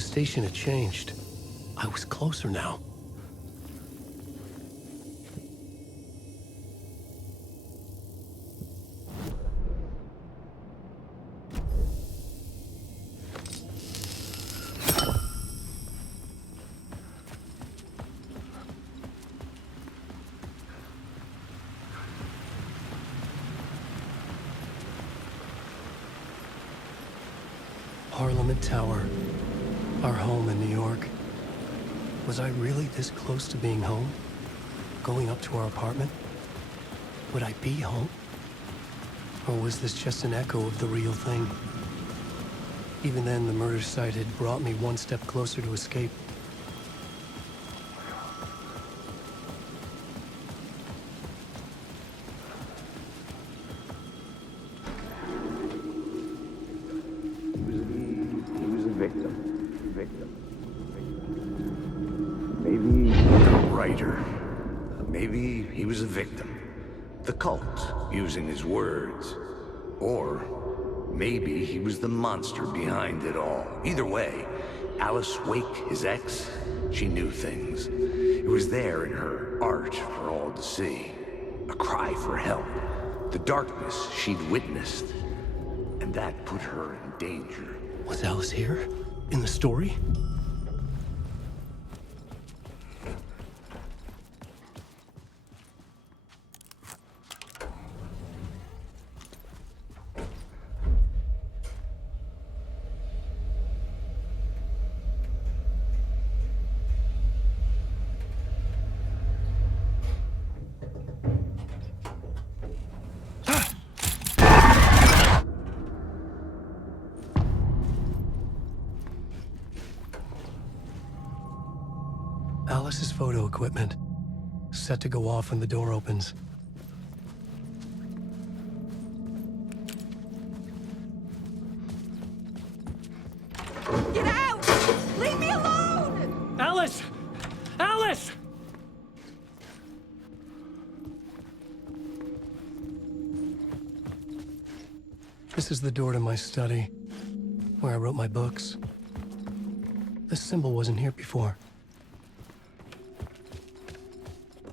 station had changed. I was closer now. Parliament Tower, our home in New York. Was I really this close to being home? Going up to our apartment? Would I be home? Or was this just an echo of the real thing? Even then, the murder site had brought me one step closer to escape. Maybe he was a victim. The cult, using his words. Or maybe he was the monster behind it all. Either way, Alice Wake, his ex, she knew things. It was there in her art for all to see. A cry for help. The darkness she'd witnessed. And that put her in danger. Was Alice here? In the story? Alice's photo equipment, set to go off when the door opens. Get out! Leave me alone! Alice! Alice! This is the door to my study, where I wrote my books. This symbol wasn't here before.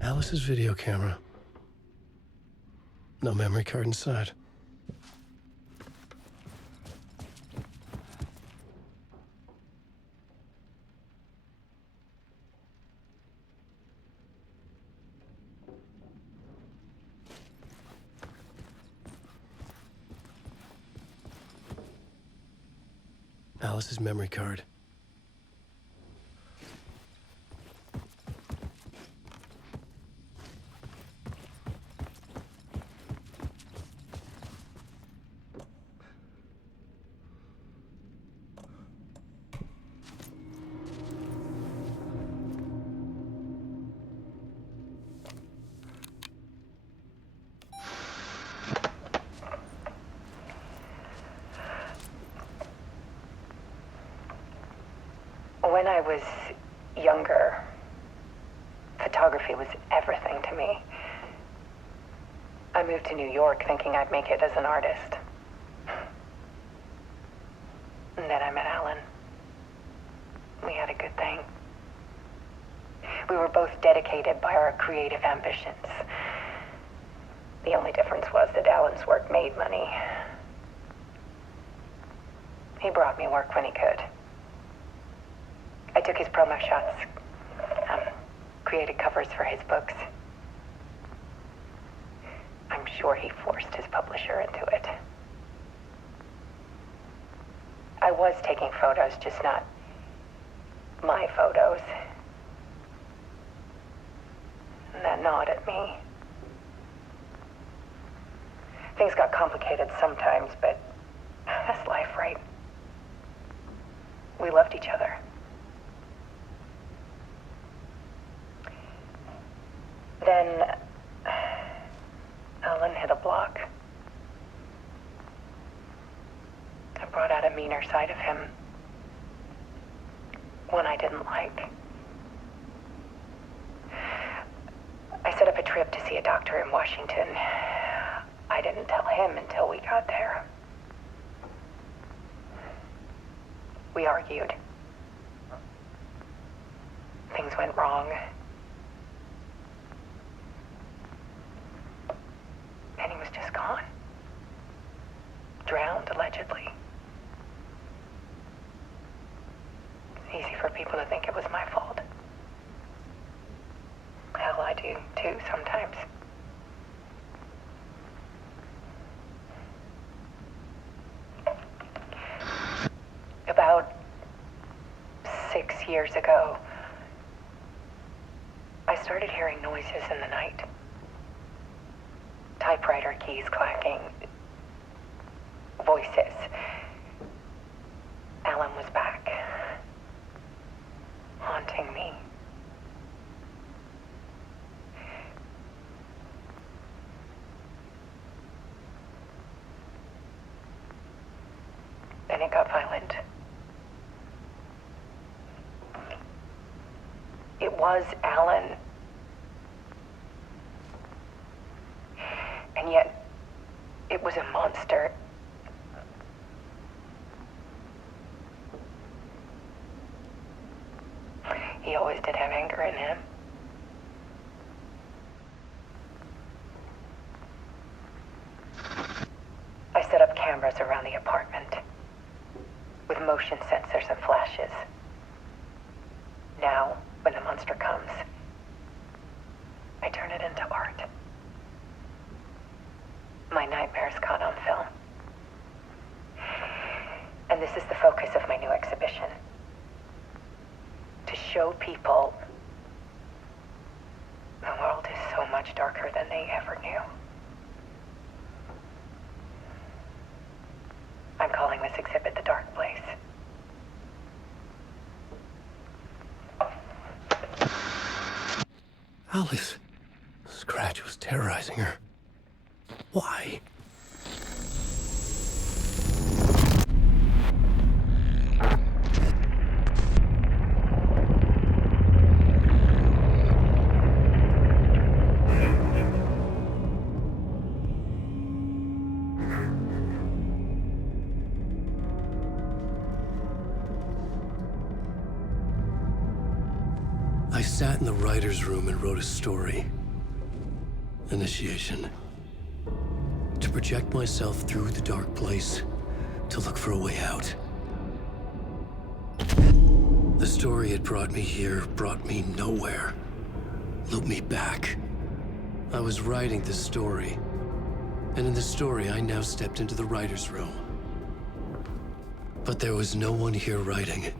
Alice's video camera. No memory card inside. Alice's memory card. When I was younger, photography was everything to me. I moved to New York thinking I'd make it as an artist. And then I met Alan. We had a good thing. We were both dedicated by our creative ambitions. The only difference was that Alan's work made money. He brought me work when he could. I took his promo shots, created covers for his books. I'm sure he forced his publisher into it. I was taking photos, just not my photos. And that gnawed at me. Things got complicated sometimes, but that's life, right? We loved each other. Then Alan hit a block. I brought out a meaner side of him. One I didn't like. I set up a trip to see a doctor in Washington. I didn't tell him until we got there. We argued. went wrong. And he was just gone. Drowned, allegedly. It's easy for people to think it was my fault. Hell, I do too sometimes. About 6 years ago, I started hearing noises in the night. Typewriter keys clacking. Voices. Alan was back. Haunting me. Then it got violent. It was Alan. And yet, it was a monster. He always did have anger in him. I set up cameras around the apartment with motion sensors and flashes. Now, when the monster comes, I turn it into art. My nightmares caught on film. And this is the focus of my new exhibition. To show people the world is so much darker than they ever knew. I'm calling this exhibit The Dark Place. Alice. Scratch was terrorizing her. Why? I sat in the writer's room and wrote a story. Initiation. To project myself through the dark place, to look for a way out. The story had brought me here, brought me nowhere. Looped me back. I was writing the story. And in the story, I now stepped into the writer's room. But there was no one here writing.